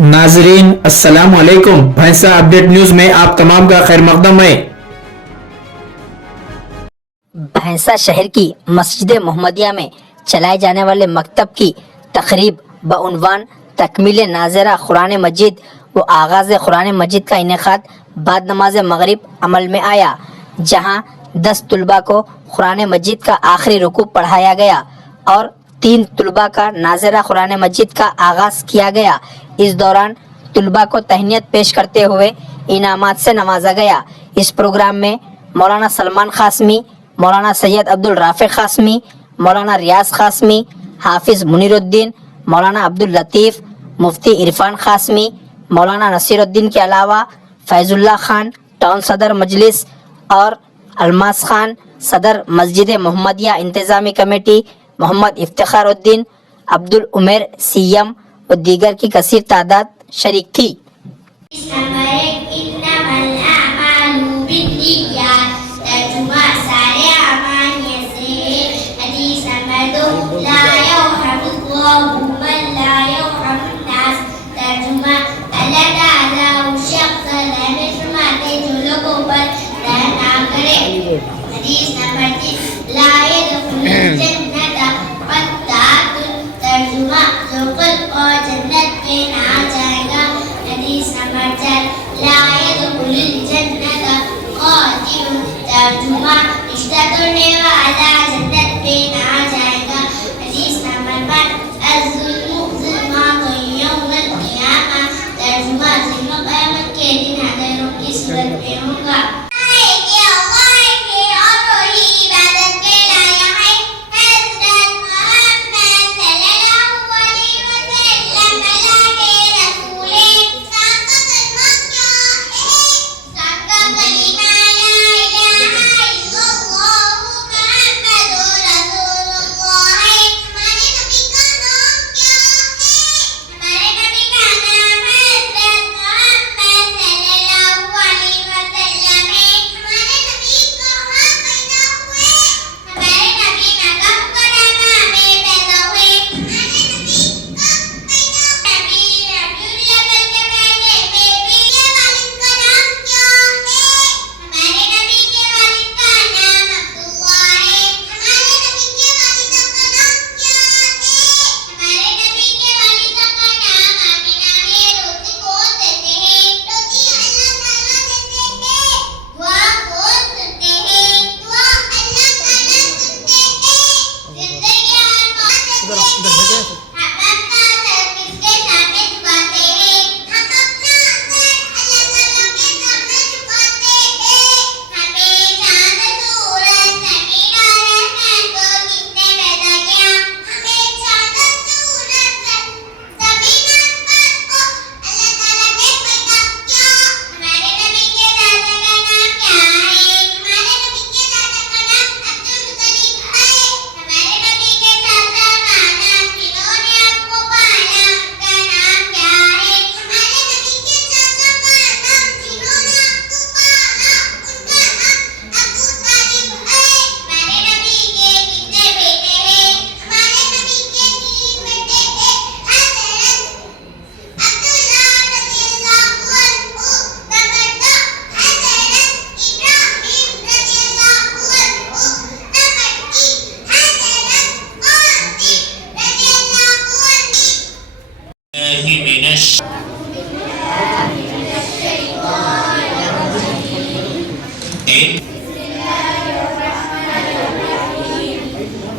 नाजरीन अस्सलाम वालेकुम। भैंसा अपडेट न्यूज में आप तमाम का खैर मकदम है। भैंसा शहर की मस्जिद मोहम्मदिया में चलाए जाने वाले मकतब की तकरीब बउनवान तकमील नाजरा कुरान मजीद व आगाज़ कुरान मजीद का इनेकाद बाद नमाज मगरिब अमल में आया, जहां 10 तुलबा को कुरान मजीद का आखिरी रुकू पढ़ाया गया और 3 तुलबा का नाजरा कुरान मजीद का आगाज़ किया गया। इस दौरान तुलबा को तहनीत पेश करते हुए इनामात से नवाजा गया। इस प्रोग्राम में मौलाना सलमान कासमी, मौलाना सैयद अब्दुल राफिक कासमी, मौलाना रियाज कासमी, हाफिज मुनीरुद्दीन, मौलाना अब्दुल लतीफ़, मुफ्ती इरफान कासमी, मौलाना नसीरुद्दीन के अलावा फैजुल्ला खान टाउन सदर मजलिस और अलमास खान सदर मस्जिद मोहम्मदिया इंतज़ामी कमेटी, मोहम्मद इफ्तिखारुद्दीन, अब्दुल उमेर सीएम व दीगर की कसीर तादाद शरीक थी। तर्जुमा रिश्ता तोड़ने वाला जन्नत पे ना जाएगा। हदीस नंबर 5 अज़्ज़ुल्मु ज़ुल्मातुन यौमल क़ियामा। तर्जुमा ज़ुल्म क़यामत के दिन हाज़िरों की सूरत में होगा।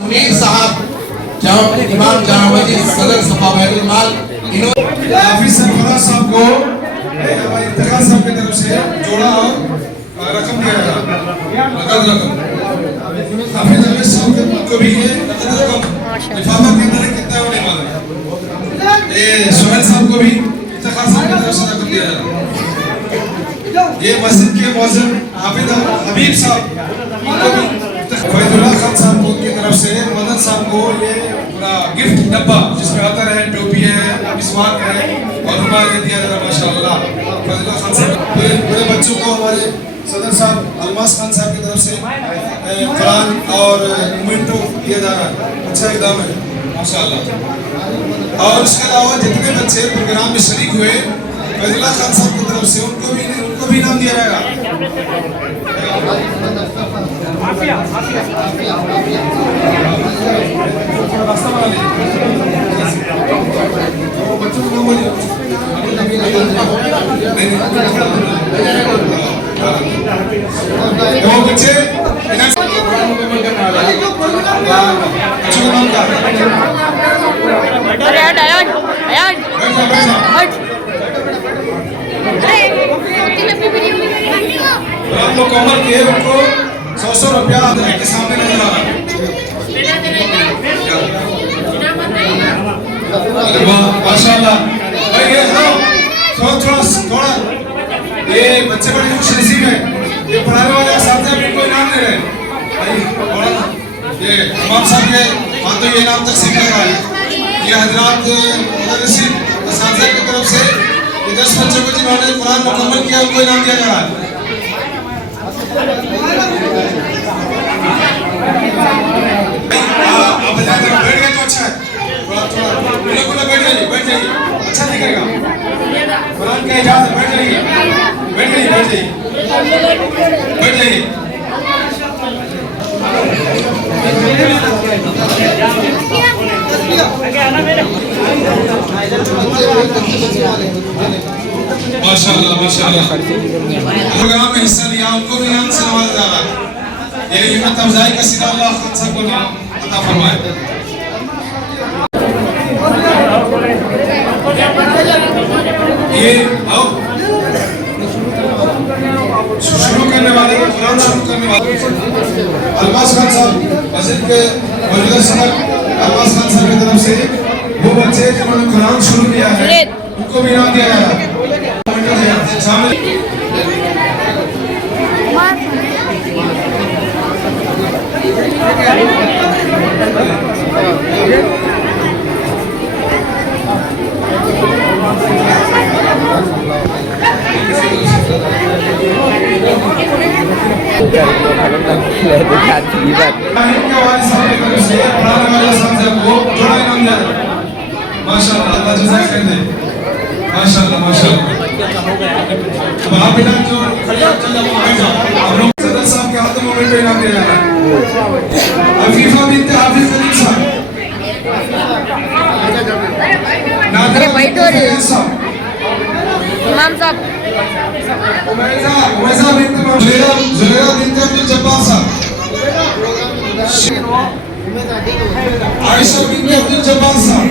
मुनीर साहब इमाम जामा मस्जिद सदर सफा बैतुल माल हाफिज सरफराज साहब को हमारे इंतकाल साहब की तरफ से जोड़ा और रकम दिया जाएगा नकद रकम हाफिज अमीर साहब को भी ये नकद रकम लिफाफा के अंदर कितना होने वाला है ये सुहेल साहब को भी इंतकाल साहब की तरफ से रकम दिया जाएगा ये मस्जिद के मौजूद हाफिज हबीब साहब को भी फैजुल्लाह खान साहब की तरफ से मदन साहब को ये पूरा गिफ्ट डब्बा जिसमें अतर है, टोपी है, मिसवाक है और रुमाल दिया जा रहा है माशाअल्लाह। फैजुल्लाह खान साहब बड़े बच्चों को हमारे सदर साहब अलमास खान साहब की तरफ से कुरान और मोमेंटो दिया जा रहा है। अच्छा इक़दाम है माशाअल्लाह। और इसके अलावा जितने बच्चे प्रोग्राम में शरीक हुए फैजुल्लाह खान साहब की तरफ से उनको भी इनाम दिया जाएगा। बच्चों को बोलिए वो बच्चे आप लोग कॉमर किए उनको 100 रुपया के सामने नजर आ रहा है। माशाल्लाह भाई ये थोड़ा ये बच्चे बड़े खुश नसीब है। ये पढ़ाने वाले साथी इनको इनाम दे रहे हैं भाई। थोड़ा ये इमाम साहब के हाथों ये इनाम तकसीम कर रहा है। ये हजरात मुदर्रिसीन असातिज़ा की तरफ से ये 10 बच्चों को जिन्होंने कुरान मुकम्मल किया उनको इनाम दिया जा रहा है। आप बैठ गए तो अच्छा है। थोड़ा बैठ जाइए अच्छा दिखेगा। कुरान का इजाज़त बैठ जाइए। माशाल्लाह प्रोग्राम में हिस्सा लिया उनको भी इनाम से नवाजा जा रहा है। ये हिम्मत अफजाई का सिला अल्लाह खान साहब को अता फरमाए। ये आओ शुरू करने वाले कुरान शुरू करने वाले अलमास खान साहब मस्जिद के मौजूदा सदर अलमास खान साहब की तरफ से वो बच्चे जिन्होंने कुरान शुरू किया है उनको भी इनाम दिया जाएगा। माशाल्लाह तो आप बेटा जो सदर साहब के हाथों में इनाम दिया जा रहा है। अफीफा बिन्त हाफिज खलील साहब अरे वाइट और इमाम साहब उमैसा बिन्त जुलैरा बिन्त अब्दुल जब्बार साहब आयशा बिन्त अब्दुल जब्बार साहब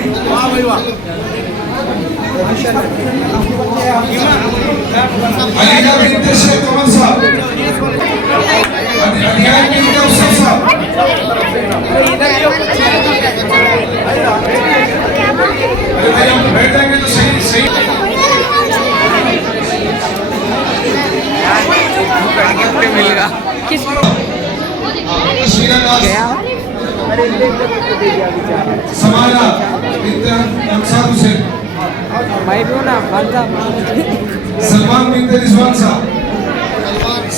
अलीना बिन्त शेख कमर साहब अलिया बिन्त अफसर साहब भाई हम बैठ जाएंगे तो सही किस श्रीलंका समाया बिनते अमसाद हुसैन सलमान बिनते रिजवान साहब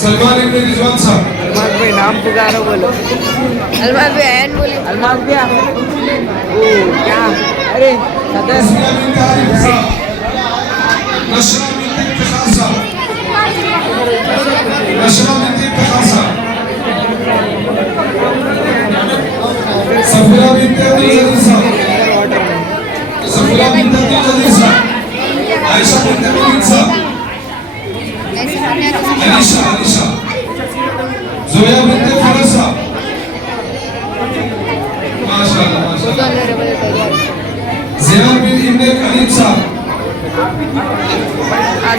सलमान इब्ने रिजवान साहब अलमान भी एन बोली तस्मिया बिनते आरिफ साहब नशरा बिनते इफ्तिखार साहब नशरा बिनते इफ्तिखार साहब सफीरा बिनते अब्दुल जलील साहब सफीरा बिनते अब्दुल जलील साहब आयशा बिनते मुनीर साहब अनीशा जोया बिनते फरज साहब माशाअल्लाह ज़ियान बिन इब्ने खलील साहब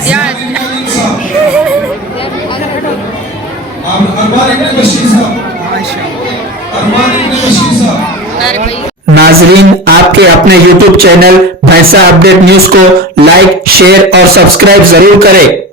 ज़ियान बिन खलील साहब अरमान इब्ने बशीर साहब अरमान इब्ने बशीर साहब नाजरीन, आपके अपने YouTube चैनल भैंसा अपडेट न्यूज को लाइक, शेयर और सब्सक्राइब जरूर करें।